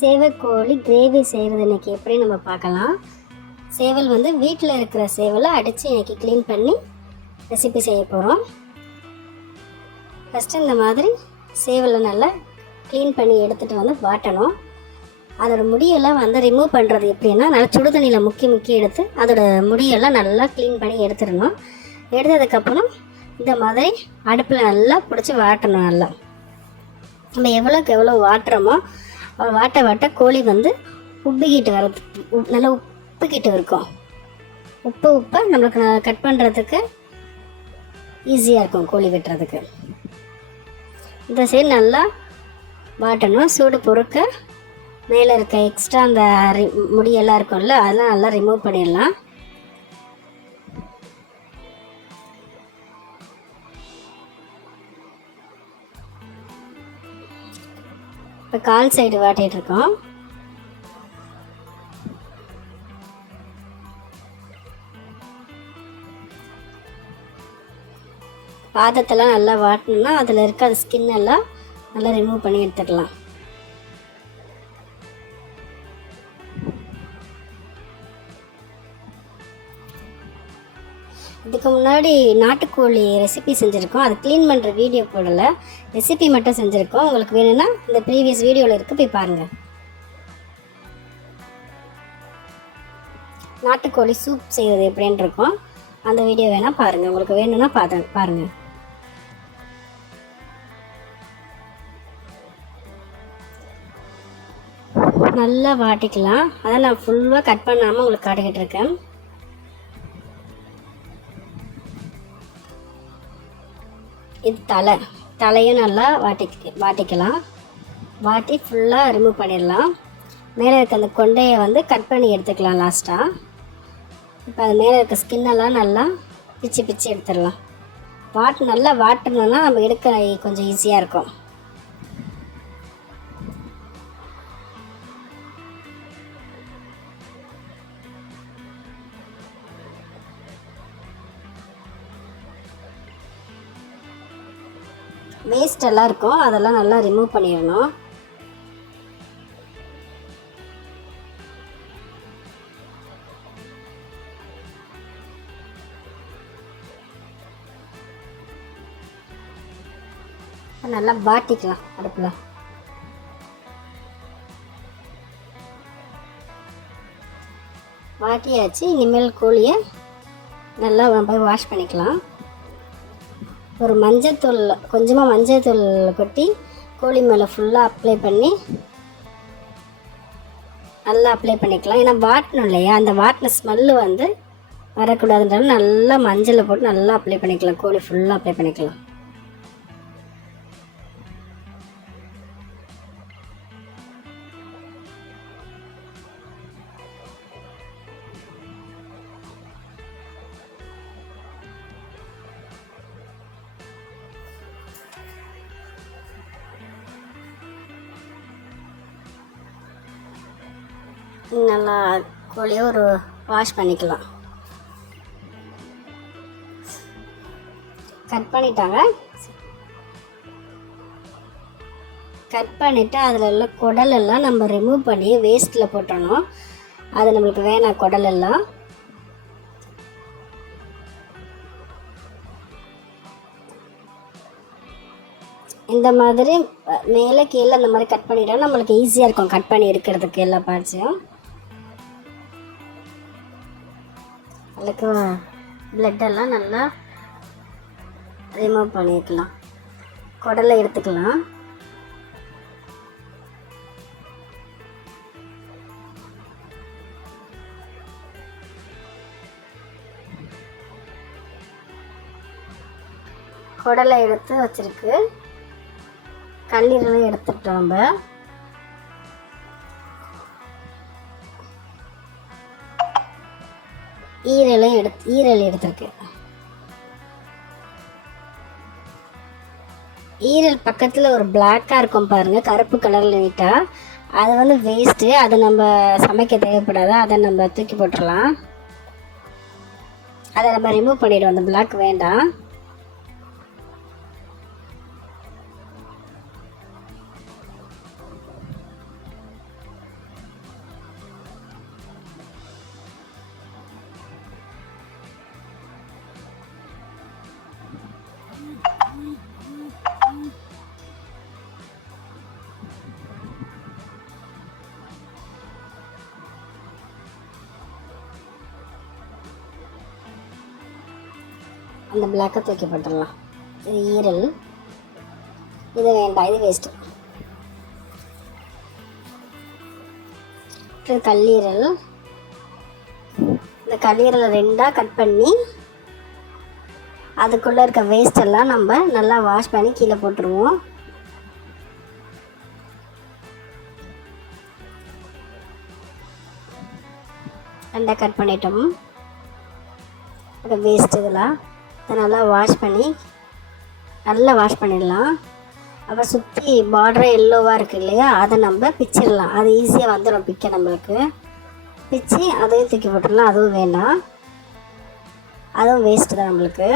சேவக்கோழி gravy செய்கிறது இன்னைக்கு எப்படி நம்ம பார்க்கலாம். சேவல் வந்து வீட்டில் இருக்கிற சேவலை அடித்து இன்னைக்கு க்ளீன் பண்ணி ரெசிபி செய்ய போகிறோம் ஃபஸ்ட்டு இந்த மாதிரி சேவலை நல்லா க்ளீன் பண்ணி எடுத்துகிட்டு வந்து வாட்டணும். அதோட முடியெல்லாம் வந்து ரிமூவ் பண்ணுறது எப்படின்னா நல்லா சுடு தண்ணியில் முக்கி முக்கி எடுத்து அதோட முடியெல்லாம் நல்லா க்ளீன் பண்ணி எடுத்துடணும். எடுத்ததுக்கப்புறம் இந்த மாதிரி அடுப்பில் நல்லா பிடிச்சி வாட்டணும் நல்லா. நம்ம எவ்வளோக்கு எவ்வளோ வாட்டுறோமோ அவ்வளோ வாட்ட வாட்ட கோழி வந்து உப்பிக்கிட்டு வரது உப்- நல்லா உப்புக்கிட்டு இருக்கும். உப்பு உப்பை நம்மளுக்கு கட் பண்ணுறதுக்கு ஈஸியாக இருக்கும் கோழி வெட்டுறதுக்கு. இந்த சைடு நல்லா வாட்டணும் சூடு பொறுக்க மேலே இருக்க எக்ஸ்ட்ரா அந்த ரி- முடியெல்லாம் இருக்கும்ல அதெல்லாம் நல்லா ரிமூவ் பண்ணிடலாம். இப்போ கால் சைடு வாட்டிகிட்டு இருக்கோம். பாதத்தெல்லாம் நல்லா வாட்டணும்னா அதில் இருக்க அந்த ஸ்கின் எல்லாம் நல்லா ரிமூவ் பண்ணி எடுத்துக்கலாம். முன்னாடி நாட்டுக்கோழி ரெசிபி செஞ்சுருக்கோம். அது க்ளீன் பண்ணுற வீடியோ போடலை. ரெசிபி மட்டும் செஞ்சுருக்கோம். உங்களுக்கு வேணும்னா இந்த ப்ரீவியஸ் வீடியோவில் இருக்குது போய் பாருங்கள் நாட்டுக்கோழி சூப் செய்கிறது எப்படின்னு இருக்கும். அந்த வீடியோ வேணால் பாருங்கள் உங்களுக்கு வேணும்னா பார்த்து பாருங்கள் நல்லா வாட்டிக்கலாம். அதை நான் ஃபுல்லாக கட் பண்ணாமல் உங்களுக்கு காட்டிக்கிட்டு இருக்கேன். இது தலை தலையும் நல்லா வாட்டி வாட்டிக்கலாம். வாட்டி ஃபுல்லாக ரிமூவ் பண்ணிடலாம். மேலே இருக்க அந்த கொண்டையை வந்து கட் பண்ணி எடுத்துக்கலாம் லாஸ்ட்டாக இப்போ அது மேலே இருக்க ஸ்கின்னெல்லாம் நல்லா பிச்சு பிச்சு எடுத்துடலாம். வாட் நல்லா வாட்டணுன்னா நம்ம எடுக்க கொஞ்சம் ஈஸியாக இருக்கும். வேஸ்ட் எல்லாம் இருக்கும் அதெல்லாம் நல்லா ரிமூவ் பண்ணிடணும். நல்லா வாட்டிக்கலாம் அடுப்பில். வாட்டியாச்சு இனிமேல் கோழியை நல்லா நம்ம வாஷ் பண்ணிக்கலாம். ஒரு மஞ்சத்தூள் கொஞ்சமாக மஞ்சத்தூள் கொட்டி கோழி மேலே ஃபுல்லாக அப்ளை பண்ணி நல்லா அப்ளை பண்ணிக்கலாம். ஏன்னா வாட்டணும் இல்லையா? அந்த வாட்டின ஸ்மெல்லு வந்து வரக்கூடாதுன்றாலும் நல்லா மஞ்சளை போட்டு நல்லா அப்ளை பண்ணிக்கலாம். கோழி ஃபுல்லாக அப்ளை பண்ணிக்கலாம். நல்லா கோழியை ஒரு வாஷ் பண்ணிக்கலாம். கட் பண்ணிட்டாங்க. கட் பண்ணிவிட்டு அதில் உள்ள குடலெல்லாம் நம்ம ரிமூவ் பண்ணி வேஸ்ட்டில் போட்டணும் அது நம்மளுக்கு வேணாம் குடலெல்லாம் இந்த மாதிரி மேலே கீழே இந்த மாதிரி கட் பண்ணிட்டா நம்மளுக்கு ஈஸியாக இருக்கும். கட் பண்ணி இருக்கிறதுக்கு எல்லா பார்ட்ஸையும் அதுக்கு ப்ளட்டெல்லாம் நல்லா ரிமூவ் பண்ணிக்கலாம். குடலை எடுத்துக்கலாம். குடலை எடுத்து வச்சுருக்கு. கல்லீரலும் எடுத்துட்டோம் நம்ம. ஈரலும் எடுத்து ஈரல் எடுத்திருக்கு. ஈரல் பக்கத்தில் ஒரு பிளாக்காக இருக்கும் பாருங்கள் கருப்பு கலரில் நீட்டாக அது வந்து வேஸ்ட்டு அதை நம்ம சமைக்க தேவைப்படாது அதை நம்ம தூக்கி போட்டுடலாம் அதை நம்ம ரிமூவ் பண்ணிவிடுவோம் அந்த பிளாக் வேண்டாம். இந்த பிளாக்கை தூக்கி போட்டுடலாம். இது ஈரல். இது வேண்டாம் இது வேஸ்ட்டு இது கல்லீரல். இந்த கல்லீரலை ரெண்டாக கட் பண்ணி அதுக்குள்ளே இருக்க வேஸ்டெல்லாம் நம்ம நல்லா வாஷ் பண்ணி கீழே போட்டுருவோம். ரெண்டாக கட் பண்ணிட்டோம். வேஸ்ட் இதெல்லாம். அதை நல்லா வாஷ் பண்ணி நல்லா வாஷ் பண்ணிடலாம். அப்புறம் சுற்றி பார்டர் எல்லோவாக இருக்குது இல்லையா அதை நம்ம பிச்சிடலாம். அது ஈஸியாக வந்துடும் பிக்க நம்மளுக்கு. பிச்சு அதையும் தூக்கி போட்டுடலாம். அதுவும் வேண்டாம். அதுவும் வேஸ்ட்டு தான் நம்மளுக்கு.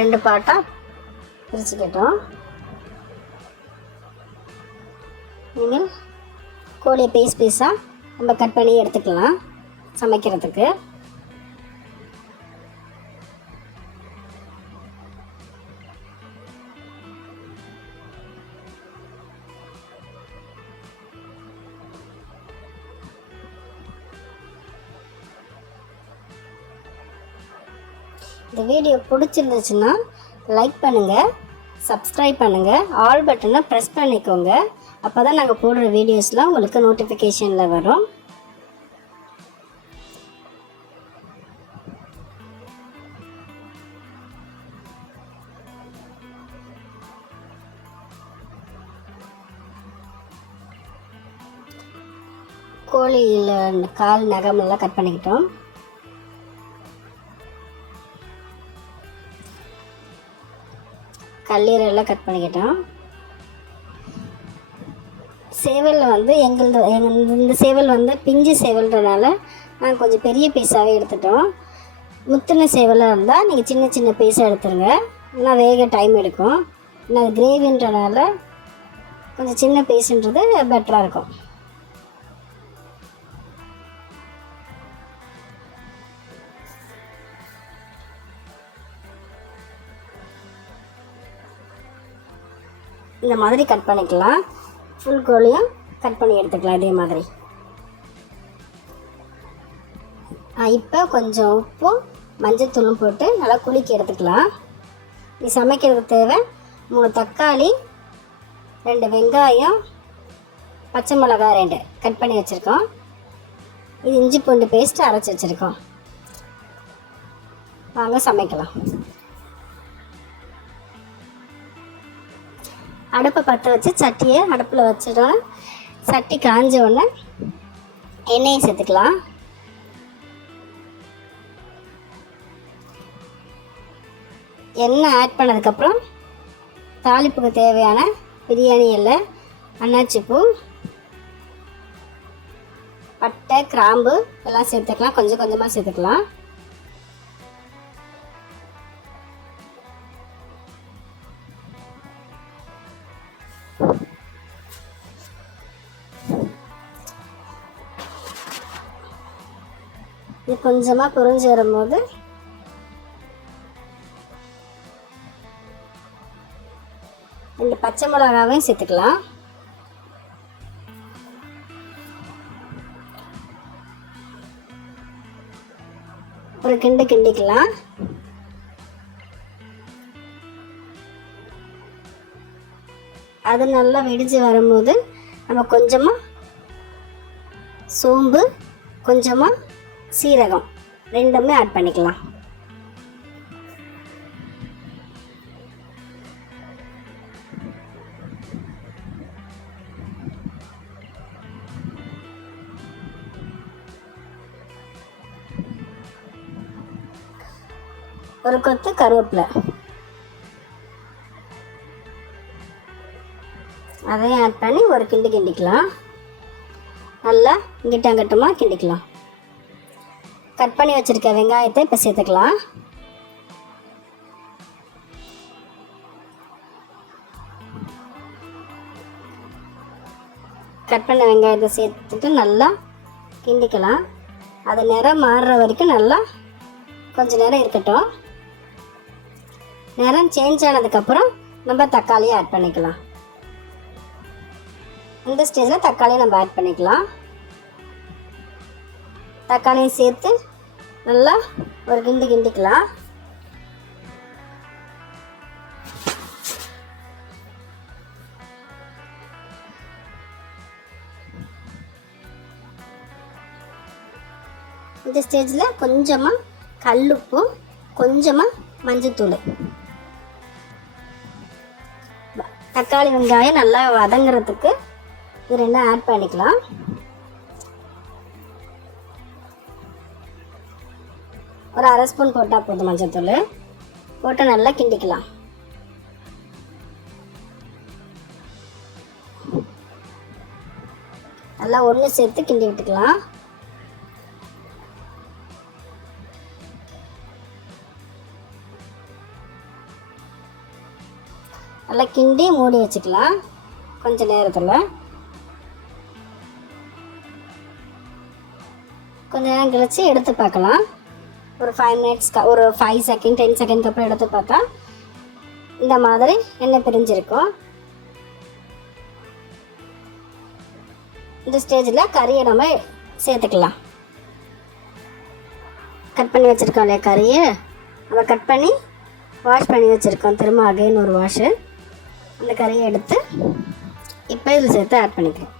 ரெண்டு ஸ்- பாட்டாக பிரிச்சுக்கிட்டோம். நீங்கள் கோழியை பீஸ் பீஸாக நம்ம கட் பண்ணி எடுத்துக்கலாம் சமைக்கிறதுக்கு. இந்த வீடியோ பிடிச்சிருந்துச்சுன்னா லைக் பண்ணுங்கள் சப்ஸ்கிரைப் பண்ணுங்கள் ஆல் பட்டனை ப்ரெஸ் பண்ணிக்கோங்க. அப்போ தான் நாங்கள் போடுற வீடியோஸ்லாம் உங்களுக்கு நோட்டிஃபிகேஷனில் வரும். கோழியில் கால் நகமெல்லாம் கட் பண்ணிக்கிட்டோம். கல்லீரெல்லாம் கட் பண்ணிக்கிட்டோம் சேவல் வந்து எங்களது எங்கள் இந்த சேவல் வந்து பிஞ்சு சேவல்ன்றனால நாங்கள் கொஞ்சம் பெரிய பீஸாகவே எடுத்துட்டோம். முத்தின சேவலாக இருந்தால் நீங்கள் சின்ன சின்ன பீஸாக எடுத்துருங்க. ஏன்னா வேக டைம் எடுக்கும். ஏன்னா அது கிரேவின்றனால கொஞ்சம் சின்ன பீஸுன்றது பெட்டராக இருக்கும். இந்த மாதிரி கட் பண்ணிக்கலாம். ஃபுல் கோழியும் கட் பண்ணி எடுத்துக்கலாம் இதே மாதிரி. இப்போ கொஞ்சம் உப்பும் மஞ்சத்தூளும் போட்டு நல்லா குலுக்கி எடுத்துக்கலாம். இது சமைக்கிறதுக்கு தேவை மூணு தக்காளி ரெண்டு வெங்காயம் பச்சை மிளகாய் ரெண்டு கட் பண்ணி வச்சுருக்கோம். இது இஞ்சி பூண்டு பேஸ்ட்டு அரைச்சி வச்சுருக்கோம். வாங்க சமைக்கலாம். அடுப்பை பற்ற வச்சு சட்டியை அடுப்பில் வச்சிடும் சட்டி காஞ்ச உடனே எண்ணெயை சேர்த்துக்கலாம். எண்ணெய் ஆட் பண்ணதுக்கப்புறம் தாளிப்புக்கு தேவையான பிரியாணி இலை அன்னாச்சிப்பூ பட்டை கிராம்பு எல்லாம் சேர்த்துக்கலாம். கொஞ்சம் கொஞ்சமாக சேர்த்துக்கலாம். கொஞ்சமாக பொரிஞ்சு வரும்போது ரெண்டு பச்சை மிளகாவையும் சேர்த்துக்கலாம். ஒரு கிண்டு கிண்டிக்கலாம். அது நல்லா வெடிச்சு வரும்போது நம்ம கொஞ்சமாக சோம்பு கொஞ்சமாக சீரகம். ரெண்டுமே ஆட் பண்ணிக்கலாம். ஒரு கொத்து கருவேப்பிலை. அதையும் ஆட் பண்ணி ஒரு கிண்டு கிண்டிக்கலாம். நல்லா இங்கிட்ட கிண்டிக்கலாம். கட் பண்ணி வச்சுருக்க வெங்காயத்தை இப்போ சேர்த்துக்கலாம். கட் பண்ண வெங்காயத்தை சேர்த்துட்டு நல்லா கிண்டிக்கலாம். அது நிறம் மாறுற வரைக்கும் நல்லா கொஞ்சம் நேரம் இருக்கட்டும். நிறம் சேஞ்ச் ஆனதுக்கப்புறம் நம்ம தக்காளியை ஆட் பண்ணிக்கலாம். இந்த ஸ்டேஜில் தக்காளியை நம்ம ஆட் பண்ணிக்கலாம். தக்காளியும் சேர்த்து நல்லா ஒரு கிண்டு கிண்டிக்கலாம். இந்த ஸ்டேஜில் கொஞ்சமாக கல்லுப்பும் கொஞ்சமாக மஞ்சத்தூள். தக்காளி வெங்காயம் நல்லா வதங்குறதுக்கு இது ரெண்டும் ஆட் பண்ணிக்கலாம். ஒரு அரை ஸ்பூன் போட்டால் போதும் மஞ்சத்தூள். போட்டு நல்லா கிண்டிக்கலாம். நல்லா ஒன்று சேர்த்து கிண்டி விட்டுக்கலாம். நல்லா கிண்டி மூடி வச்சுக்கலாம். கொஞ்சம் நேரத்தில். கொஞ்ச நேரம் கழித்து எடுத்து பார்க்கலாம். ஒரு ஃபைவ் மினிட்ஸ் ஒரு ஃபைவ் செகண்ட் டென் செகண்ட்க்கு அப்புறம் எடுத்து பார்த்தா இந்த மாதிரி எண்ணெய் பிரிஞ்சிருக்கும் இந்த ஸ்டேஜில் கறியை நம்ம சேர்த்துக்கலாம். கட் பண்ணி வச்சுருக்கோம் இல்லையா கறியை நம்ம கட் பண்ணி வாஷ் பண்ணி வச்சுருக்கோம். திரும்ப அகைன் ஒரு வாஷு அந்த கறியை எடுத்து இப்போ இதில் சேர்த்து ஆட் பண்ணிக்கலாம்.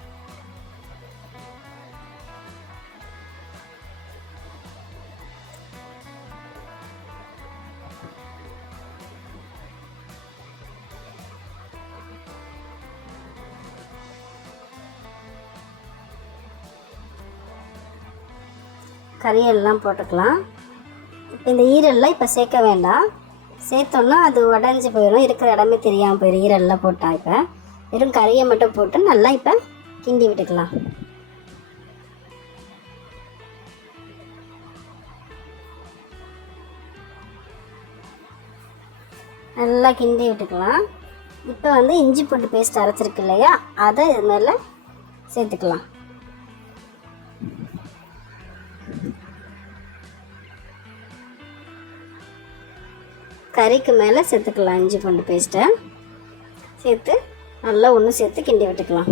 கறியெல்லாம் போட்டுக்கலாம். இப்போ இந்த ஈரல்லாம் இப்போ சேர்க்க வேண்டாம். சேர்த்தோன்னா அது உடஞ்சி போயிடும் இருக்கிற இடமே தெரியாமல் போயிடும் ஈரல்லாம் போட்டால் இப்போ. வெறும் கறியை மட்டும் போட்டு நல்லா இப்போ கிண்டி விட்டுக்கலாம். நல்லா கிண்டி விட்டுக்கலாம். இப்போ வந்து இஞ்சி பூண்டு பேஸ்ட் அரைச்சிருக்கு இல்லையா? அதை இது மேலே சேர்த்துக்கலாம். கறிக்கு மேலே சேர்த்துக்கலாம். இஞ்சி பூண்டு பேஸ்ட்டை சேர்த்து நல்லா ஒன்று சேர்த்து கிண்டி விட்டுக்கலாம்.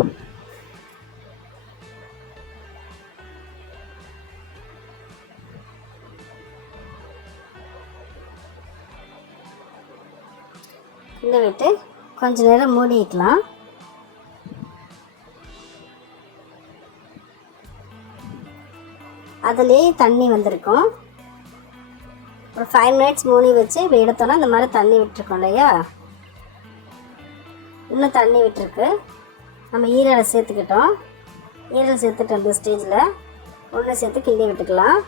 கிண்டி விட்டு கொஞ்ச நேரம் மூடிக்கலாம். அதுலேயே தண்ணி வந்திருக்கும். ஒரு ஃபைவ் மினிட்ஸ் மூடி வச்சு இப்போ எடுத்தோன்னா இந்த மாதிரி தண்ணி விட்டுருக்கோம் இல்லையா? இன்னும் தண்ணி விட்டுருக்கு. நம்ம ஈரலை சேர்த்துக்கிட்டோம். ஈரல் சேர்த்துட்டு அந்த ஸ்டேஜில் ஒன்று சேர்த்து கிள்ளி விட்டுக்கலாம்.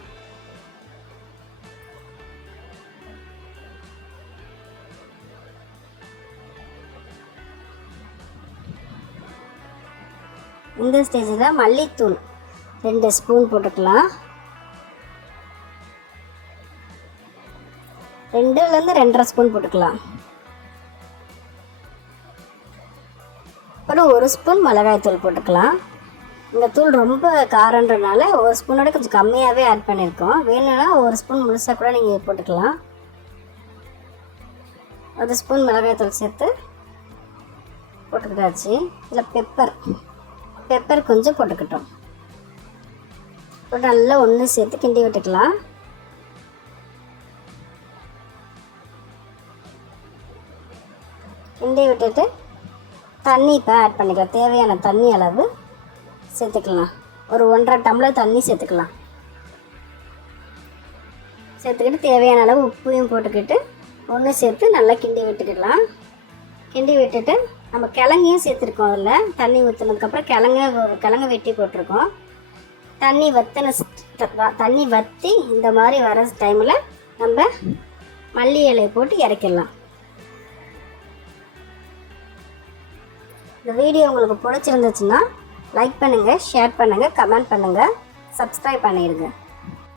இந்த ஸ்டேஜில் மல்லித்தூள் ரெண்டு ஸ்பூன் போட்டுக்கலாம். ரெண்டுலேருந்து ரெண்டரை ஸ்பூன் போட்டுக்கலாம். அப்புறம் ஒரு ஸ்பூன் மிளகாய்த்தூள் போட்டுக்கலாம். இந்த தூள் ரொம்ப காரன்றனால ஒரு ஸ்பூனோட கொஞ்சம் கம்மியாகவே ஆட் பண்ணியிருக்கோம் வேணும்னா ஒரு ஸ்பூன் முழுசாக கூட நீங்கள் போட்டுக்கலாம். ஒரு ஸ்பூன் மிளகாய்த்தூள் சேர்த்து போட்டுக்கிட்டாச்சு. இல்லை பெப்பர் பெப்பர் கொஞ்சம் போட்டுக்கிட்டோம். போட்டு நல்லா ஒன்று சேர்த்து கிண்டி விட்டுக்கலாம். கிண்டி விட்டுட்டு தண்ணி இப்போ ஆட் பண்ணிக்கலாம். தேவையான தண்ணி அளவு சேர்த்துக்கலாம். ஒரு ஒன்றரை டம்ளர் தண்ணி சேர்த்துக்கலாம். சேர்த்துக்கிட்டு தேவையான அளவு உப்பையும் போட்டுக்கிட்டு ஒன்று சேர்த்து நல்லா கிண்டி விட்டுக்கலாம். கிண்டி விட்டுட்டு நம்ம கிழங்கையும் சேர்த்துருக்கோம் அதில். தண்ணி ஊற்றுனதுக்கப்புறம் கிழங்க ஒரு கிழங்க வெட்டி போட்டிருக்கோம். தண்ணி வத்தின தண்ணி வற்றி இந்த மாதிரி வர டைமில் நம்ம மல்லி இலையை போட்டு இறக்கிடலாம் இந்த வீடியோ உங்களுக்கு பிடிச்சிருந்துச்சுன்னா லைக் பண்ணுங்கள் ஷேர் பண்ணுங்கள் கமெண்ட் பண்ணுங்கள் சப்ஸ்கிரைப் பண்ணிடுங்க.